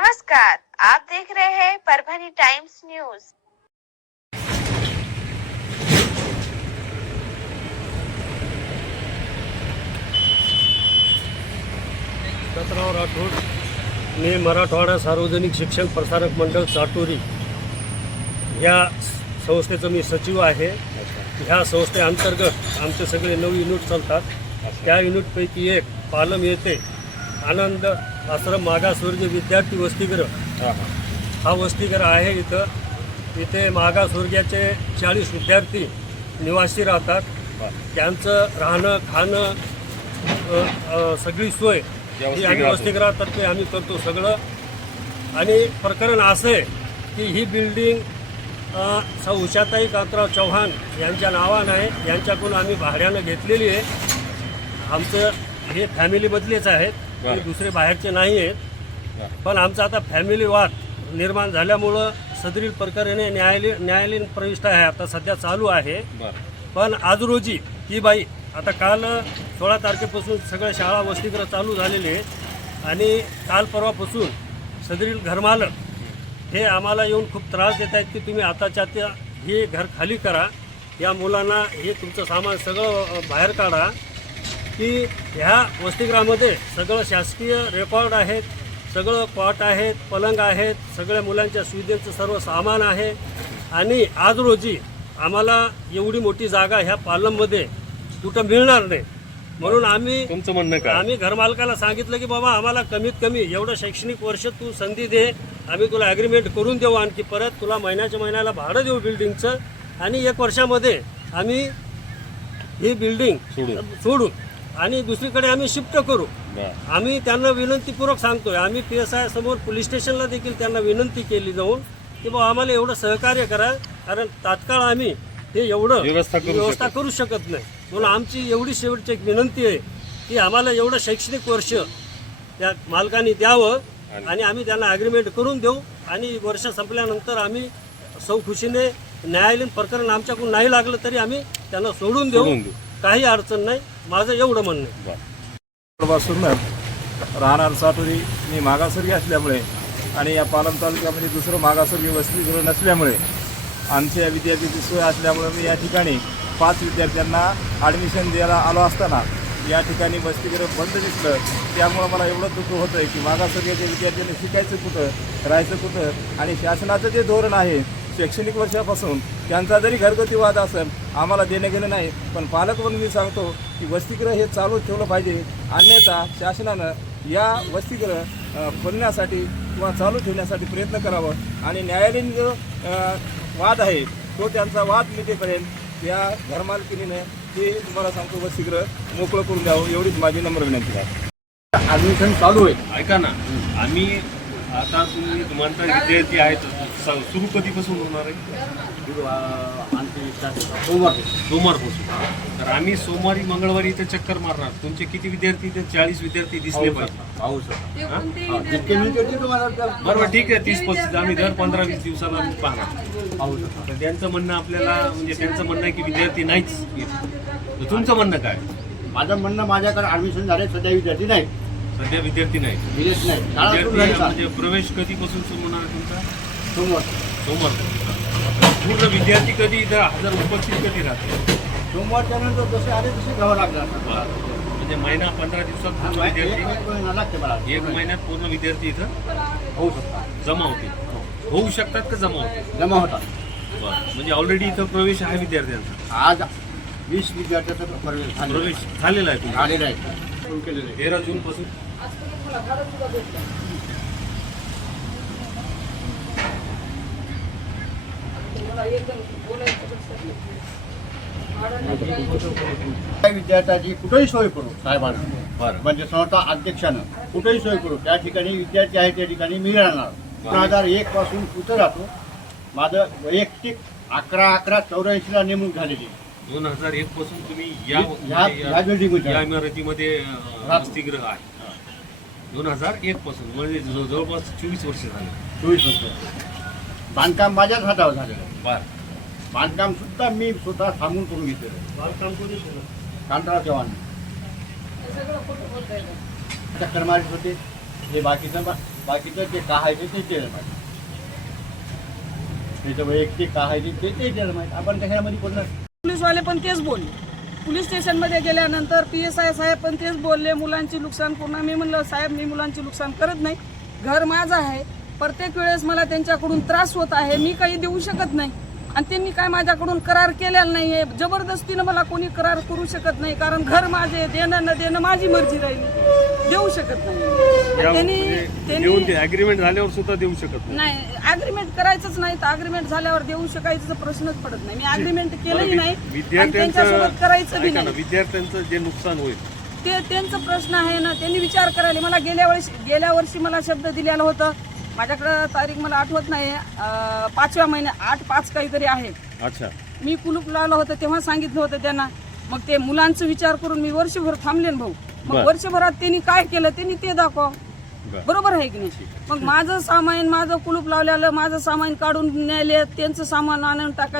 नमस्कार आप देख रहे हैं परभनी टाइम्स न्यूज। दत्तराव राठोड मी मराठवाडा सार्वजनिक शिक्षण प्रसारक मंडळ चाटोरी ह्या संस्थेचं मी सचिव आहे. ह्या संस्थेअंतर्गत आमचे सगळे नऊ युनिट चालतात. त्या युनिटपैकी एक पालम येथे आनंद आश्रम मागासवर्गीय विद्यार्थी वसतिगृह. हा वसतिगृह आहे इथं. इथे मागासवर्गीयाचे चाळीस विद्यार्थी निवासी राहतात. त्यांचं राहणं खाणं सगळी सोय ही आम्ही वसतिगृहातर्फे आम्ही करतो सगळं. आणि प्रकरण असं आहे की ही बिल्डिंग सौ उषाताई कांतराव चव्हाण यांच्या नावानं आहे. यांच्याकडून आम्ही भाड्यानं घेतलेली आहे. आमचं हे फॅमिलीमधलेच आहेत. हे दुसरे बाहेरचे नाही आहेत पण आमचा आता फॅमिली वाद निर्माण झाल्यामुळं सदरील प्रकरणे न्यायालय न्यायालयीन प्रविष्ट आहे. आता सध्या चालू आहे. पण आज रोजी ही बाई आता काल सोळा तारखेपासून सगळ्या शाळा वसतिगृह चालू झालेले आहेत. आणि काल परवापासून सदरील घरमालक हे आम्हाला येऊन खूप त्रास देत आहेत की तुम्ही आताच्या त्या हे घर खाली करा. या मुलांना हे तुमचं सामान सगळं बाहेर काढा. की ह्या वसतिगृहामध्ये सगळं शासकीय रेकॉर्ड आहेत सगळं कॉट आहेत पलंग आहेत सगळ्या मुलांच्या सुविधेचं सर्व सामान आहे. आणि आज रोजी आम्हाला एवढी मोठी जागा ह्या पालममध्ये कुठं मिळणार नाही. म्हणून आम्ही तुमचं म्हणणं काय? आम्ही घरमालकाला सांगितलं की बाबा आम्हाला कमीत कमी एवढं शैक्षणिक वर्ष तू संधी दे आम्ही तुला ॲग्रीमेंट करून देऊ आणखी परत. तुला महिन्याच्या महिन्याला भाडं देऊ बिल्डिंगचं आणि एक वर्षामध्ये आम्ही ही बिल्डिंग सोडून. सोडून आणि दुसरीकडे आम्ही शिफ्ट करू. आम्ही त्यांना विनंतीपूर्वक सांगतोय. आम्ही पी एस आय समोर पोलीस स्टेशनला देखील त्यांना विनंती केली जाऊन की बाबा आम्हाला एवढं सहकार्य करा कारण तात्काळ आम्ही हे एवढं व्यवस्था करू शकत नाही. म्हणून आमची एवढी शेवटची एक विनंती आहे की आम्हाला एवढं शैक्षणिक वर्ष त्या मालकाने द्यावं आणि आम्ही त्यांना ॲग्रीमेंट करून देऊ. आणि वर्ष संपल्यानंतर आम्ही सौखुशीने न्यायालयीन प्रकरण आमच्याकडून नाही लागलं तरी आम्ही त्यांना सोडून देऊ. काही अडचण नाही. माझं एवढं म्हणणं आहे बरं. राहणार साटोरी मी मागासवर्गीय असल्यामुळे आणि या पालम तालुक्यामध्ये दुसरं मागासवर्गीय वसतीगृह नसल्यामुळे आमच्या विद्यार्थ्याची सोय असल्यामुळे मी या ठिकाणी पाच विद्यार्थ्यांना ॲडमिशन द्यायला आलो असताना या ठिकाणी वसतिगृह बंद दिसलं त्यामुळं मला एवढं दुःख होतं आहे की मागासवर्गीयच्या विद्यार्थ्यांनी शिकायचं कुठं राहायचं कुठं आणि शासनाचं जे धोरण आहे शैक्षणिक वर्षापासून त्यांचा जरी घरगुती वाद असेल आम्हाला देणं घेणं नाही पण पालक म्हणून मी सांगतो की वसतिगृह हे चालू ठेवलं पाहिजे. अन्यथा शासनानं या वसतिगृह खोलण्यासाठी किंवा चालू ठेवण्यासाठी प्रयत्न करावं. आणि न्यायालयीन जो वाद आहे तो त्यांचा वाद मिटेपर्यंत या घरमालकिनीनं ते तुम्हाला सांगतो वसतिगृह मोकळं करून द्यावं एवढीच माझी नम्र विनंती आहे. ॲडमिशन चालू आहे. ऐका ना आम्ही आता तुम्ही म्हणता विद्यार्थी आहेत. स- सुरू कधीपासून होणार आहे? आणखी सोमवार सोमवारपासून. तर आम्ही सोमवारी मंगळवारी इथे चक्कर मारणार. तुमचे किती विद्यार्थी इथे? चाळीस विद्यार्थी दिसले पाहिजे. तुम्हाला त्या- बरोबर ठीक आहे. तीस पस्तीस आम्ही दर पंधरा वीस दिवसाला पाहणार. पाहू शकता तर त्यांचं म्हणणं आपल्याला म्हणजे त्यांचं म्हणणं आहे की विद्यार्थी नाहीच. तुमचं म्हणणं काय? माझं म्हणणं माझ्याकडे ॲडमिशन झाले सध्या विद्यार्थी नाही सध्या विद्यार्थी नाही दिलेच नाही शाळा सुरू झाली विद्यार्थी का? म्हणजे प्रवेश कधीपासून सुरू होणार आहे तुमचा? सोमवार. सोमवार. पूर्ण विद्यार्थी कधी इथं हजर उपस्थित कधी राहते सोमवारच्या नंतर जसे आले तसे घ्यावं लागणार. म्हणजे महिना पंधरा दिवसात हा, पूर्ण एक- विद्यार्थी एक महिना लागते मला एक महिन्यात पूर्ण विद्यार्थी इथं होऊ शकता जमा होतील. होऊ शकतात का जमा होतील? जमा होतात. बरं. म्हणजे ऑलरेडी इथं प्रवेश आहे विद्यार्थ्यांचा? आज वीस विद्यार्थ्याचा प्रवेश झालेला प्रवेश झालेला आहे तुमचा? आहे. सुरू केलेलं आहे. तेरा जून पासून विद्यार्थ्याची कुठेही सोय करू साहेबांना. म्हणजे संस्था अध्यक्षानं कुठेही सोय करू. त्या ठिकाणी विद्यार्थी आहे त्या ठिकाणी मी राहणार. दोन हजार एक पासून कुठं राहतो. माझं वैयक्तिक अकरा अकरा चौऱ्याऐंशीला नेमणूक झालेली. दोन हजार एक पासून तुम्ही या ह्या- म्हणजे ह्या buildingमध्ये या आहे. इमारतीमध्ये आहे. दोन हजार एक पासून. म्हणजे जवळ- जवळपास चोवीस वर्ष झाले. चोवीस वर्ष. बांधकाम माझ्याच हातावर झालेलं आहे. बर. बांधकाम सुद्धा मी स्वतः थांबून करून घेतलेलं आहे. बांधकाम कोणी केलं? कांतराव चव्हाण. चक्कर मारित होते. हे बाकीचं बा- बाकीचं जे काय आहे ते त्याला माहिती त्याचं वैयक्तिक काय आहे ते ते त्याला माहिती आपण कशामध्ये बोलणार? पोलीसवाले पण तेच बोलले. पोलीस स्टेशनमध्ये गेल्यानंतर पी एस आय साहेब पण तेच बोलले मुलांची नुकसान पूर्ण मी म्हणलं साहेब मी मुलांची नुकसान करत नाही. घर माझं आहे. प्रत्येक वेळेस मला त्यांच्याकडून त्रास होत आहे. मी काही देऊ शकत नाही. आणि त्यांनी काय माझ्याकडून करार केलेला नाही आहे जबरदस्तीनं मला कोणी करार करू शकत नाही कारण घर माझे देणं न देणं माझी मर्जी राहिली. देऊ शकत नाही. त्यांनी म्हणजे त्यांनी अग्रीमेंट झाल्यावर सुद्धा देऊ शकत नाही. अग्रीमेंट करायचंच नाही तर अग्रीमेंट झाल्यावर देऊ शकायचा प्रश्नच पडत नाही. मी अग्रीमेंट केलंही नाही त्यांच्यासोबत करायचं बी नाही. विद्यार्थ्यांचं जे नुकसान होईल. ते त्यांचा प्रश्न आहे ना त्यांनी विचार करायला. मला गेल्या वर्षी गेल्या वर्षी मला शब्द दिलेलं होतं माझ्याकडं तारीख मला आठवत नाही. अं, पाचव्या महिन्या आठ पाच काहीतरी आहे. अच्छा. मी कुलूप लावलं होतं तेव्हा सांगितलं होतं त्यांना. मग ते मुलांचा विचार करून मी वर्षभर थांबले ना भाऊ. बर. मग वर्षभरात त्यांनी काय केलं त्यांनी ते दाखवा. बर. बरोबर आहे की नाही? मग माझं सामान माझं कुलूप लावलेलं माझं सामान काढून न्यायले त्यांचं सामान आणून टाकायला